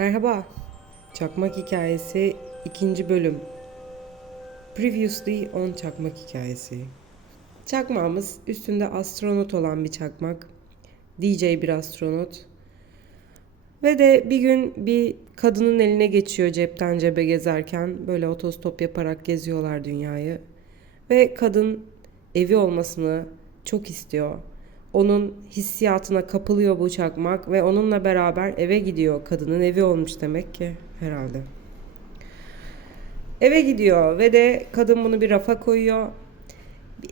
Merhaba. Çakmak Hikayesi 2. bölüm. Previously on Çakmak Hikayesi. Çakmağımız üstünde astronot olan bir çakmak. DJ bir astronot. Ve de bir gün bir kadının eline geçiyor cepten cebe gezerken. Böyle otostop yaparak geziyorlar dünyayı. Ve kadın evi olmasını çok istiyor. Onun hissiyatına kapılıyor bu çakmak ve onunla beraber eve gidiyor. Kadının evi olmuş demek ki herhalde. Eve gidiyor ve de kadın bunu bir rafa koyuyor.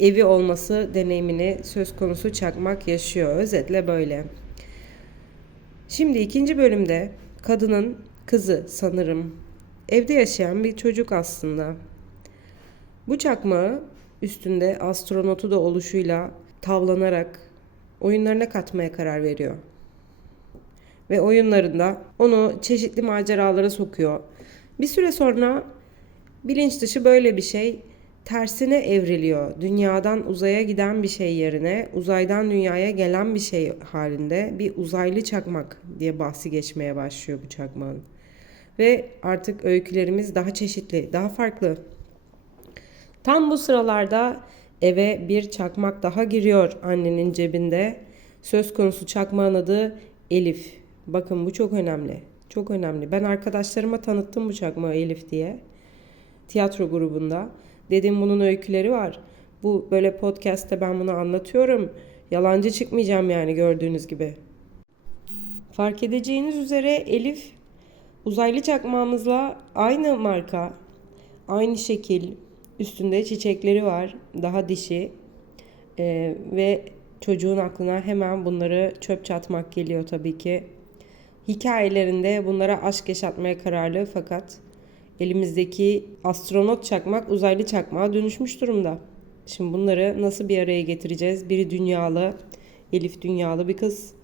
Evi olması deneyimini söz konusu çakmak yaşıyor. Özetle böyle. Şimdi ikinci bölümde kadının kızı sanırım evde yaşayan bir çocuk aslında. Bu çakmağı üstünde astronotu da oluşuyla tavlanarak oyunlarına katmaya karar veriyor. Ve oyunlarında onu çeşitli maceralara sokuyor. Bir süre sonra bilinç dışı böyle bir şey tersine evriliyor. Dünyadan uzaya giden bir şey yerine uzaydan dünyaya gelen bir şey halinde bir uzaylı çakmak diye bahsi geçmeye başlıyor bu çakmağın. Ve artık öykülerimiz daha çeşitli, daha farklı. Tam bu sıralarda eve bir çakmak daha giriyor annenin cebinde. Söz konusu çakmağın adı Elif. Bakın bu çok önemli. Çok önemli. Ben arkadaşlarıma tanıttım bu çakmağı Elif diye. Tiyatro grubunda. Dedim bunun öyküleri var. Bu böyle podcast'te ben bunu anlatıyorum. Yalancı çıkmayacağım yani gördüğünüz gibi. Fark edeceğiniz üzere Elif uzaylı çakmağımızla aynı marka, aynı şekil, üstünde çiçekleri var, daha dişi Ee, ve çocuğun aklına hemen bunları çöp çatmak geliyor tabii ki. Hikayelerinde bunlara aşk yaşatmaya kararlı fakat elimizdeki astronot çakmak uzaylı çakmağa dönüşmüş durumda. Şimdi bunları nasıl bir araya getireceğiz? Biri dünyalı, Elif dünyalı bir kız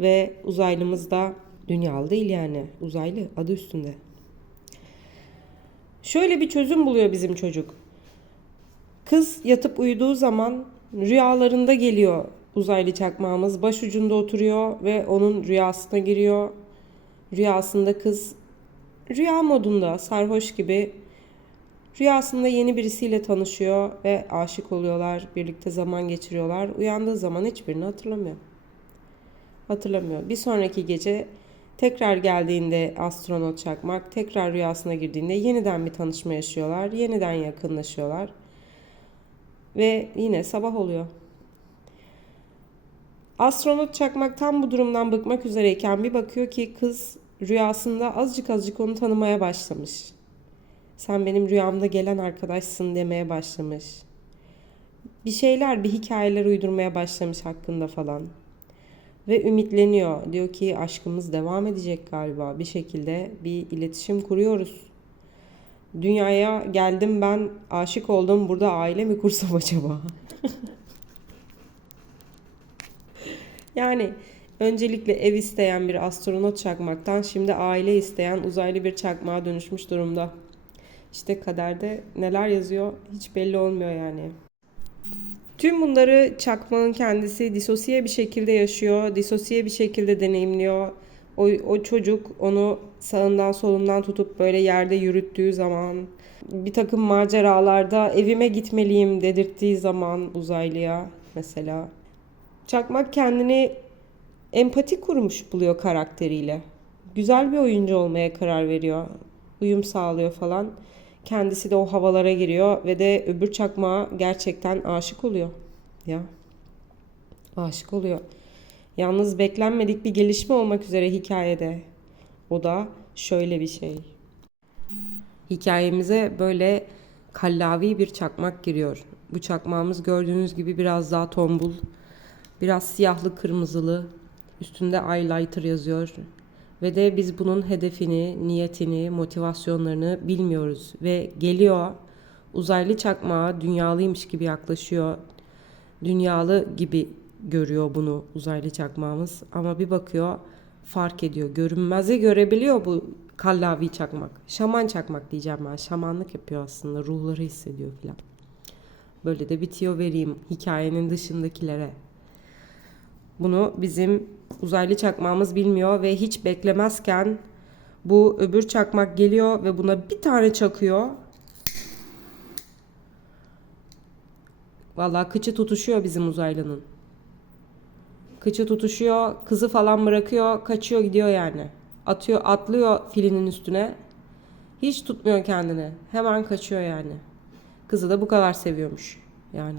ve uzaylımız da dünyalı değil yani uzaylı adı üstünde. Şöyle bir çözüm buluyor bizim çocuk. Kız yatıp uyuduğu zaman rüyalarında geliyor uzaylı çakmağımız. Başucunda oturuyor ve onun rüyasına giriyor. Rüyasında kız rüya modunda sarhoş gibi rüyasında yeni birisiyle tanışıyor ve aşık oluyorlar. Birlikte zaman geçiriyorlar. Uyandığı zaman hiçbirini hatırlamıyor. Hatırlamıyor. Bir sonraki gece tekrar geldiğinde astronot çakmak tekrar rüyasına girdiğinde yeniden bir tanışma yaşıyorlar. Yeniden yakınlaşıyorlar. Ve yine sabah oluyor. Astronot çakmak tam bu durumdan bıkmak üzereyken bir bakıyor ki kız rüyasında azıcık azıcık onu tanımaya başlamış. Sen benim rüyamda gelen arkadaşsın demeye başlamış. Bir şeyler, bir hikayeler uydurmaya başlamış hakkında falan. Ve ümitleniyor. Diyor ki aşkımız devam edecek galiba. Bir şekilde bir iletişim kuruyoruz. Dünyaya geldim ben aşık oldum. Burada aile mi kursam acaba? yani öncelikle ev isteyen bir astronot çakmaktan şimdi aile isteyen uzaylı bir çakmağa dönüşmüş durumda. İşte kaderde neler yazıyor hiç belli olmuyor yani. Tüm bunları çakmağın kendisi disosiye bir şekilde yaşıyor, disosiye bir şekilde deneyimliyor. O, o çocuk onu sağından solundan tutup böyle yerde yürüttüğü zaman, bir takım maceralarda evime gitmeliyim dedirttiği zaman uzaylıya mesela. Çakmak kendini empati kurmuş buluyor karakteriyle. Güzel bir oyuncu olmaya karar veriyor. Uyum sağlıyor falan. Kendisi de o havalara giriyor ve de öbür çakmağa gerçekten aşık oluyor. Ya. Aşık oluyor. Yalnız beklenmedik bir gelişme olmak üzere hikayede. O da şöyle bir şey. Hikayemize böyle kallavi bir çakmak giriyor. Bu çakmağımız gördüğünüz gibi biraz daha tombul. Biraz siyahlı kırmızılı. Üstünde highlighter yazıyor. Ve de biz bunun hedefini, niyetini, motivasyonlarını bilmiyoruz. Ve geliyor uzaylı çakmağa dünyalıymış gibi yaklaşıyor. Dünyalı gibi görüyor bunu uzaylı çakmağımız. Ama bir bakıyor fark ediyor. Görünmezi görebiliyor bu kallavi çakmak. Şaman çakmak diyeceğim ben. Şamanlık yapıyor aslında. Ruhları hissediyor filan. Böyle de bitiyor vereyim hikayenin dışındakilere. Bunu bizim uzaylı çakmağımız bilmiyor ve hiç beklemezken Bu öbür çakmak geliyor ve buna bir tane çakıyor. Vallahi kıçı tutuşuyor bizim uzaylının. Kıçı tutuşuyor, kızı falan bırakıyor, kaçıyor gidiyor yani. Atıyor, atlıyor filinin üstüne. Hiç tutmuyor kendini. Hemen kaçıyor yani. Kızı da bu kadar seviyormuş yani.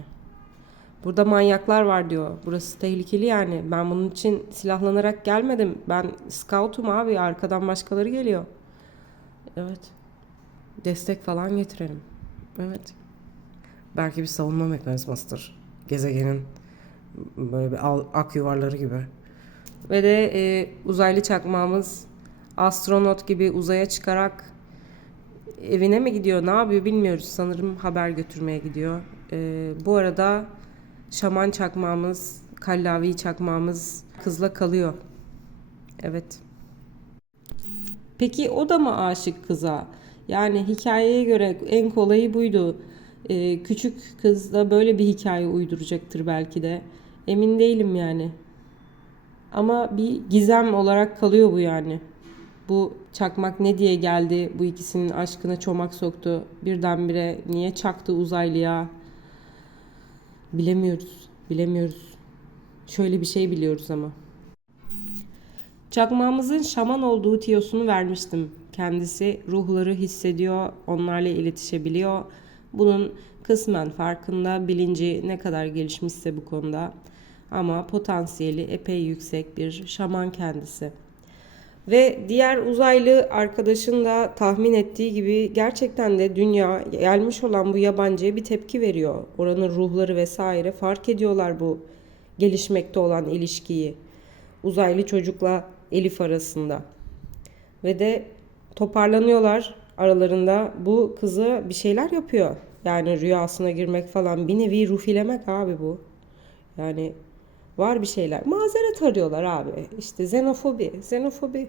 Burada manyaklar var diyor. Burası tehlikeli yani. Ben bunun için silahlanarak gelmedim. Ben scoutum abi. Arkadan başkaları geliyor. Evet. Destek falan getirelim. Evet. Belki bir savunma mekanizmasıdır. Gezegenin böyle bir ak yuvarları gibi. Ve de e, uzaylı çakmağımız astronot gibi uzaya çıkarak evine mi gidiyor ne yapıyor bilmiyoruz. Sanırım haber götürmeye gidiyor. E, bu arada şaman çakmağımız, kallavi çakmağımız kızla kalıyor. Evet. Peki o da mı aşık kıza? Yani hikayeye göre en kolayı buydu. Ee, küçük kız da böyle bir hikaye uyduracaktır belki de. Emin değilim yani. Ama bir gizem olarak kalıyor bu yani. Bu çakmak ne diye geldi? Bu ikisinin aşkına çomak soktu. Birdenbire niye çaktı uzaylıya? Bilemiyoruz. Bilemiyoruz. Şöyle bir şey biliyoruz ama. Çakmağımızın şaman olduğu tiyosunu vermiştim. Kendisi ruhları hissediyor, onlarla iletişebiliyor. Bunun kısmen farkında, bilinci ne kadar gelişmişse bu konuda. Ama potansiyeli epey yüksek bir şaman kendisi. Ve diğer uzaylı arkadaşın da tahmin ettiği gibi gerçekten de dünya gelmiş olan bu yabancıya bir tepki veriyor. Oranın ruhları vesaire fark ediyorlar bu gelişmekte olan ilişkiyi. Uzaylı çocukla Elif arasında. Ve de toparlanıyorlar aralarında. Bu kızı bir şeyler yapıyor. Yani rüyasına girmek falan bir nevi ruhilemek abi bu. Yani var bir şeyler. Mazeret arıyorlar abi. İşte xenofobi, xenofobi.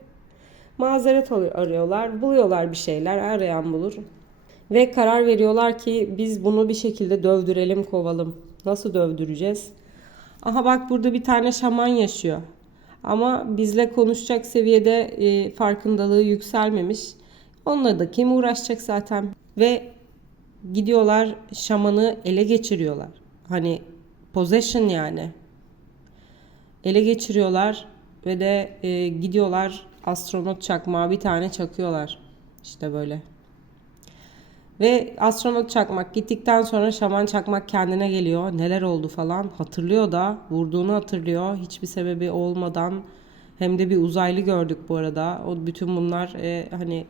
Mazeret ar- arıyorlar, buluyorlar bir şeyler, arayan bulur. Ve karar veriyorlar ki biz bunu bir şekilde dövdürelim, kovalım. Nasıl dövdüreceğiz? Aha bak burada bir tane şaman yaşıyor. Ama bizle konuşacak seviyede e, farkındalığı yükselmemiş. Onunla da kim uğraşacak zaten? Ve gidiyorlar şamanı ele geçiriyorlar. Hani possession yani. Ele geçiriyorlar ve de e, gidiyorlar astronot çakmağı bir tane çakıyorlar. İşte böyle. Ve astronot çakmak gittikten sonra şaman çakmak kendine geliyor. Neler oldu falan hatırlıyor da vurduğunu hatırlıyor. Hiçbir sebebi olmadan hem de bir uzaylı gördük bu arada. O bütün bunlar e, hani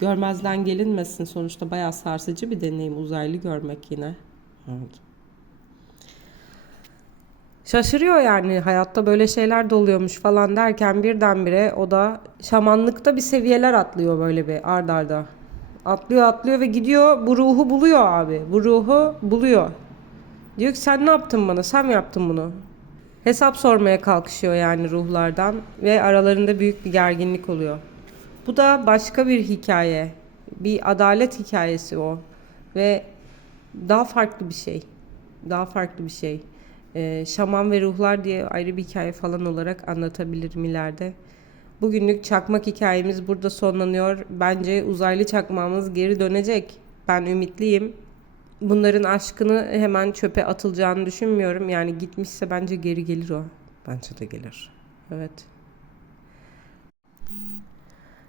görmezden gelinmesin sonuçta bayağı sarsıcı bir deneyim uzaylı görmek yine. Evet. Şaşırıyor yani hayatta böyle şeyler de oluyormuş falan derken birdenbire o da şamanlıkta bir seviyeler atlıyor böyle bir ard arda. Atlıyor atlıyor ve gidiyor bu ruhu buluyor abi. Bu ruhu buluyor. Diyor ki sen ne yaptın bana? Sen mi yaptın bunu? Hesap sormaya kalkışıyor yani ruhlardan ve aralarında büyük bir gerginlik oluyor. Bu da başka bir hikaye. Bir adalet hikayesi o. Ve daha farklı bir şey. Daha farklı bir şey. Ee, şaman ve ruhlar diye ayrı bir hikaye falan olarak anlatabilirim ileride. Bugünlük çakmak hikayemiz burada sonlanıyor. Bence uzaylı çakmağımız geri dönecek. Ben ümitliyim. Bunların aşkını hemen çöpe atılacağını düşünmüyorum. Yani gitmişse bence geri gelir o. Bence de gelir. Evet.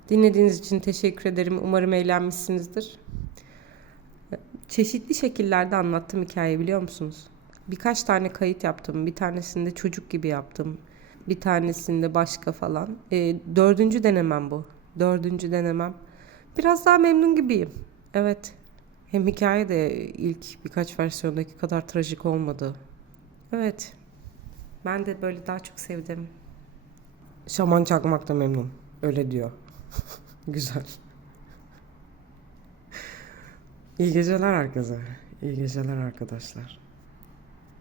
Dinlediğiniz için teşekkür ederim. Umarım eğlenmişsinizdir. Çeşitli şekillerde anlattım hikayeyi biliyor musunuz? Birkaç tane kayıt yaptım. Bir tanesinde çocuk gibi yaptım. Bir tanesinde başka falan. E, dördüncü denemem bu. Dördüncü denemem. Biraz daha memnun gibiyim. Evet. Hem hikaye de ilk birkaç versiyondaki kadar trajik olmadı. Evet. Ben de böyle daha çok sevdim. Şaman çakmakta memnun. Öyle diyor. Güzel. İyi geceler herkese. İyi geceler arkadaşlar.